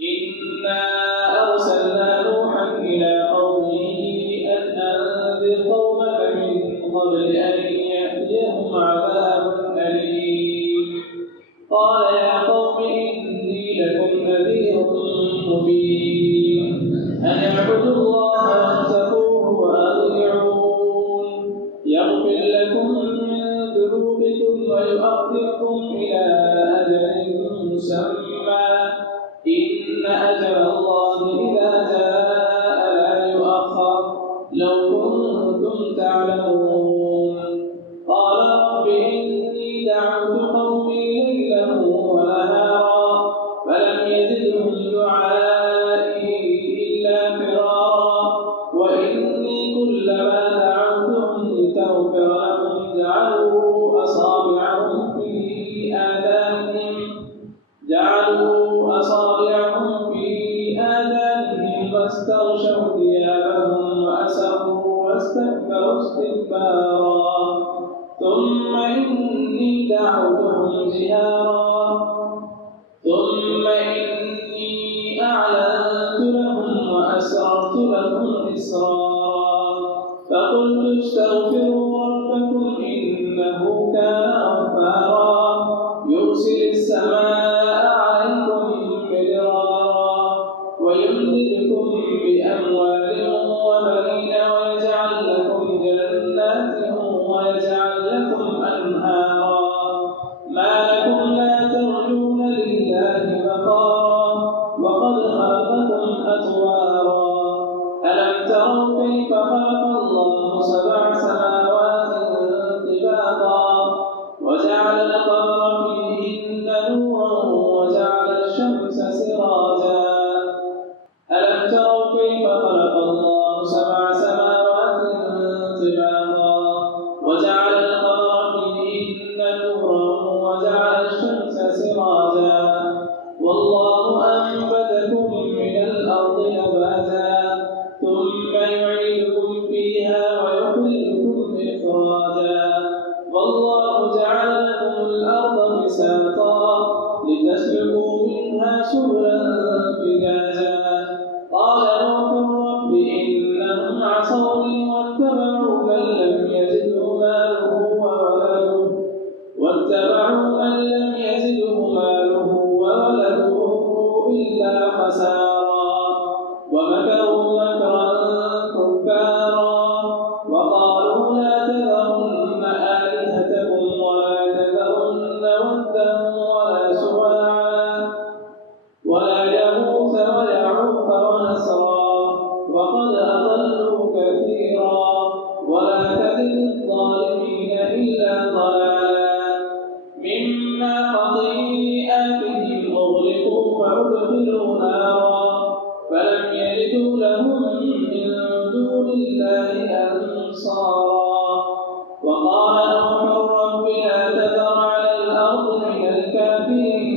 إنا أرسلنا نوحا إلى قومه أن أنذر قومك من قبل أن يأتيهم عذاب أليم. قال يا قوم إني لكم نذير مبين أن اعبدوا الله واتقوه وأطيعون يغفر لكم من ذنوبكم ويؤخركم إلى أجل مسمى إن أجل الله إذا جاء لا يؤخر لو كنتم تعلمون. قال رب إني دعوت قومي ليلا ونهارا فلم يزدهم دعائي إلا فرارا وإني كلما دعوتهم لتغفر لهم جعلوا أصابعهم في آذانهم واستغشوا ثيابهم وأسروا واستكبروا استكبارا ثم إني دعوتهم جهارا ثم إني أعلنت لهم وأسررت لهم إسرارا فقلت استغفروا ربكم إنه كان غفارا يرسل السماء عليكم مدرارا ويمددكم بأموال وبنين ويجعل لكم جنات ويجعل لكم أنهارا ما لكم لا ترجون لله وقارا وقد خلقكم أطوارا ألم تروا كيف خلق الله سبع سماوات طباقا وجعل القمر فيهن نورا وجعل الشمس سراجا ألم تروا كيف خلق الله سبع سماوات طباقا وجعل القمر فيهن نورا وجعل الشمس سراجا والله أنبتكم من الأرض نباتا ثم يعيدكم فيها ويخرجكم إخراجا والله جعل لكم الأرض بساطا لتسلكوا منها سبلا فجاجا قال نوح رب إنهم عصوني واتبعوا من لم يزده ماله وولده إلا خسارا ومكروا مكرا كبارا وقالوا لا تذرن آلهتكم ولا تذرن ودا ولا سواعا ولا يغوث ويعوق ونسرا وقد أضلوا كثيرا ولا تزد الظالمين إلا ضلالا مما خطيئاتهم أغرقوا فأدخلوا نارا فلم يجدوا لهم من دون الله أنصارا وقال نوح رب لا تذر على الأرض من الكافرين